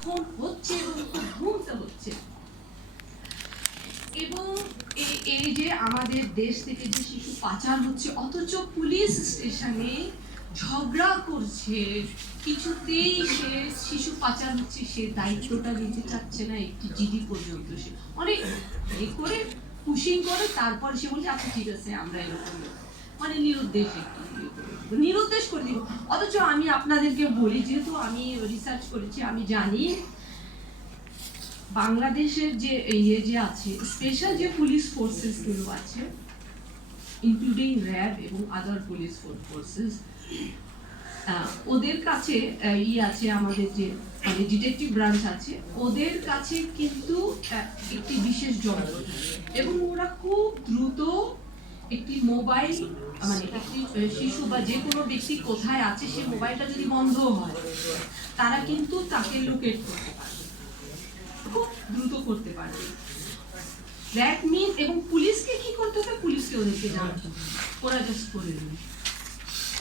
খুন হচ্ছে এবং খুব ধুমতে হচ্ছে। এবং এই যে আমাদের দেশ থেকে যে শিশু পাচার হচ্ছে, অথচ পুলিশ স্টেশনে ঝগড়া করছে, কিছুতেই সে শিশু পাচার হচ্ছে সে দায়িত্বটা নিতে চাচ্ছে না, একটি জিডি পর্যন্ত সে অনেক এই করে পুশিং করে, তারপর সে বলছে আচ্ছা ঠিক আছে আমরা এরকম, মানে নিরুদ্দেশ একটু নিরুদ্দেশ করে দিব। অথচ আমি আপনাদেরকে বলি, যেহেতু আমি রিসার্চ করেছি, আমি জানি বাংলাদেশের যে যে আছে স্পেশাল যে পুলিশ ফোর্সেস গুলো আছে, ইনক্লুডিং র্যাব এবং আদার পুলিশ ফোর্সেস, ওদের কাছে আছে আমাদের যে মানে ডিটেকটিভ ব্রাঞ্চ আছে, ওদের কাছে কিন্তু একটি বিশেষ যন্ত্র, এবং ওরা খুব দ্রুত একটি মোবাইল, মানে একটি শিশু বা যে কোনো ব্যক্তি কোথায় আছে সে মোবাইলটা যদি বন্ধ হয়, তারা কিন্তু তাকে লোকেট করতে পারবে, খুব দ্রুত করতে পারবে। দ্যাট মিন, এবং পুলিশকে কি করতে হবে, পুলিশকে ওদেরকে জানাতে হবে, ওরা জাস্ট করে দেবে।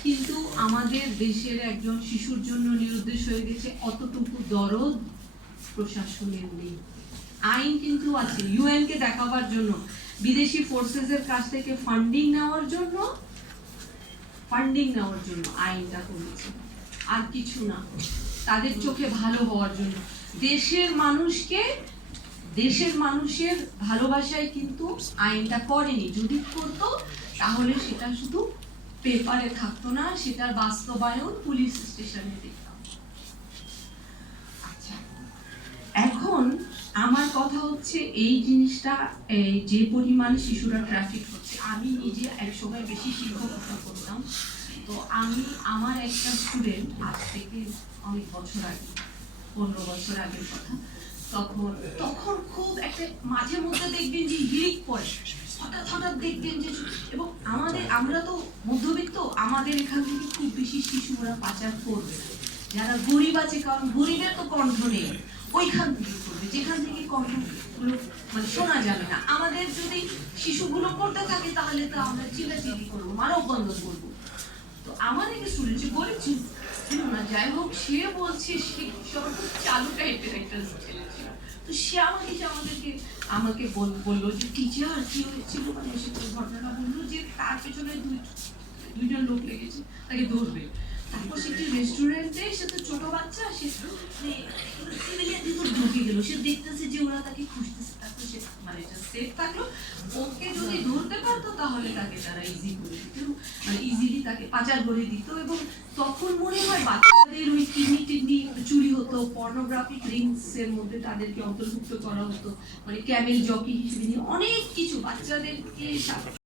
কিন্তু আমাদের দেশের একজন শিশুর জন্য নিরুদ্দেশ হয়ে গেছে, অতটুকু দরদ প্রশাসনের নেই। আইন কিন্তু আছে ইউএন কে দেখাবার জন্য, বিদেশি ফোর্সেস এর কাছ থেকে ফান্ডিং নেওয়ার জন্য আইনটা করেছে, আর কিছু না, তাদের চোখে ভালো হওয়ার জন্য। দেশের মানুষের ভালোবাসায় কিন্তু আইনটা করেনি, যদি করতো তাহলে সেটা শুধু পেপারে থাকতো না, সেটার বাস্তবায়ন পুলিশ স্টেশনে দেখতাম। আচ্ছা, এখন আমার কথা হচ্ছে এই জিনিসটা, যে পরিমাণ শিশুরা ট্রাফিক হচ্ছে, আমি নিজে এক সময় বেশি শিক্ষকতা করতাম, তো আমি আমার একটা স্টুডেন্ট, আজ থেকে অনেক বছর আগে, 15 বছর আগের কথা, তখন খুব একটা মাঝে মধ্যে দেখবেন যে হিড়িক পড়ে, হঠাৎ দেখবেন যে, এবং আমরা তো মধ্যবিত্ত, আমাদের এখান থেকে খুব বেশি শিশুরা পাচার করবে না, যারা গরিব আছে, কারণ গরিবের তো কণ্ঠ নেই, ওইখান থেকে করবে যেখান থেকে কণ্ঠগুলো মানে শোনা যাবে না। আমাদের যদি শিশুগুলো করতে থাকে তাহলে তো আমরা চিল্লাচিল্লি করবো, মানববন্ধন করবো। তো আমার একটা স্টুডেন্ট বলেছি না, যাই হোক, সে বলছে সে চালু টাইপের একটা ছেলে ছিল, তো সে আমাকে বললো যে টিচার কি হয়েছিল, মানে সে ঘটনাটা বললো যে তার পেছনে দুইজন লোক লেগেছে, তাকে ধরবে। তারপর সে একটি রেস্টুরেন্টে, সে তো ছোট বাচ্চা, সে ঢুকে গেল, সে দেখতেছে যে ওরা তাকে খুঁজতেছে, তারপর সে মানে সেফ থাকলো, ওকে যদি ধরতে পারতো তাহলে তাকে তারা ইজি করে দিত, মানে ইজিলি তাকে পাচার করে দিত। এবং তখন মনে হয় বাচ্চাদের ওই কিডনি চুরি হতো, পর্নোগ্রাফিক রিংস এর মধ্যে তাদেরকে অন্তর্ভুক্ত করা হতো, মানে ক্যামেল জকি হিসেবে নিয়ে অনেক কিছু বাচ্চাদেরকে